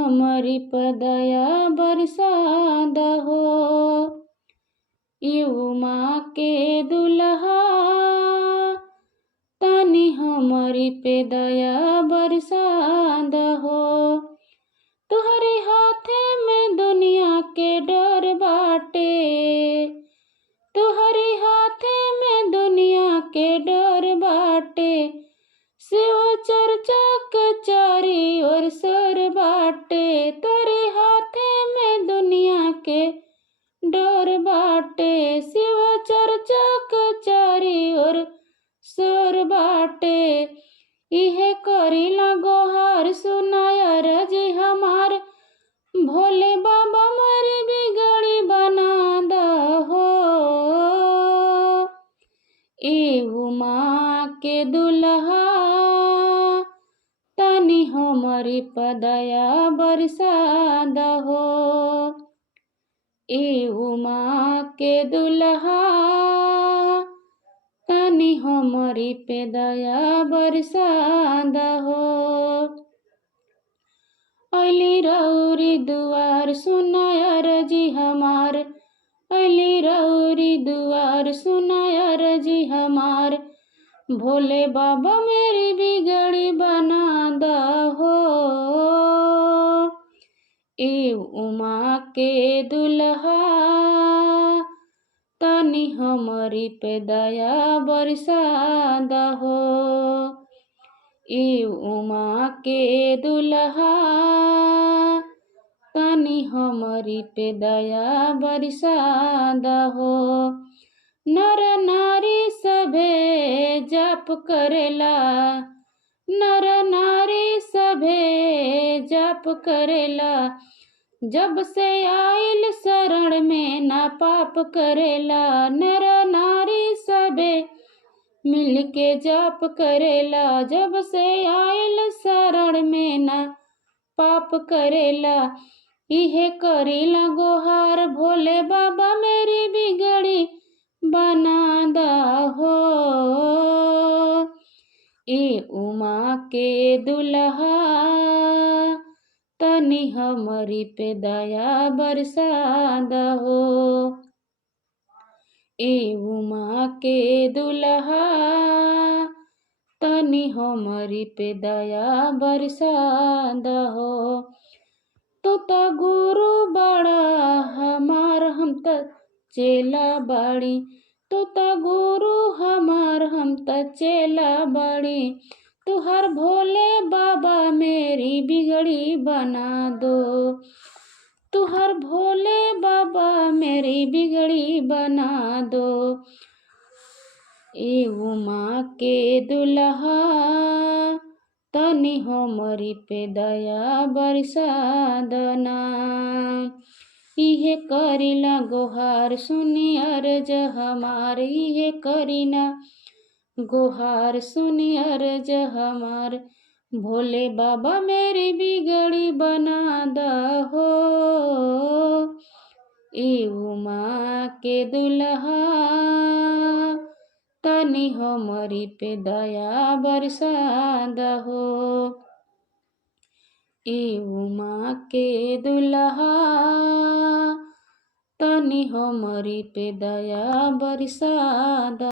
हमरी पदया बरसाद हो। उमा के दुल्हा तनी हमरी पे दया बरसाद हो। तुहरे हाथे में दुनिया के डर बाटे, तुहरे हाथे में दुनिया के डर बाटे। शिव चर्चा कचरी और सर बाटे, तोरे हाथे में दुनिया के डर बाटे। शिव चर्चा कचरी और सर बाटे। इहे करीला गोहार सुनाया रजी हमार, भोले बाबा मरी बिगड़ी बना दहो। उमा के दुल्हा तनी हमरी पदया बरसाद हो। उमा के दुल्हा तनी हमरी पे दया बरसाद हो। अली रौरी दुआर सुनाया रजी हमार, अली रौरी दुआर सुनाया रजी हमार। भोले बाबा मेरी बिगड़ी बना दहो। उमा के दुल्हा तनी हमरी पे दया बरसाद हो। उमा के दुल्हा तनी हमरी पे दया बरसाद हो। नर नारी सभे जाप करेला, नर नारी सभे जाप करेला। जब से आइल शरण में ना पाप करेला। नर नारी सभे मिलके जाप करेला। जब से आइल शरण में ना पाप करेला। इहे करीला गोहार, भोले बाबा मेरी बिगड़ी बना दहो। उमा के दुल्हा तनी हमरी पे दया बरसाद हो। उमा के दुल्हा तनी हमरी पे दया बरसाद हो। तू त गुरु बड़ा हमार, हम त चेला बाड़ी। तू त गुरु हमार, हम त चेला बाड़ी। तुहर भोले बाबा मेरी बिगड़ी बना दो। तुहर भोले बाबा मेरी बिगड़ी बना दो। उमा के दुल्हा तनी हमरी पे दया बरसाद ना। इहे करीला गोहार सुनी अर्ज हमार, इहे करीना गोहार सुनी अर्ज हमार। भोले बाबा मेरी बिगड़ी बना दहो। उमा के दुल्हा तनी हमरी पे दया बरसाद हो। उमा के दुल्हा तनी हमरी पे दया बरसाद।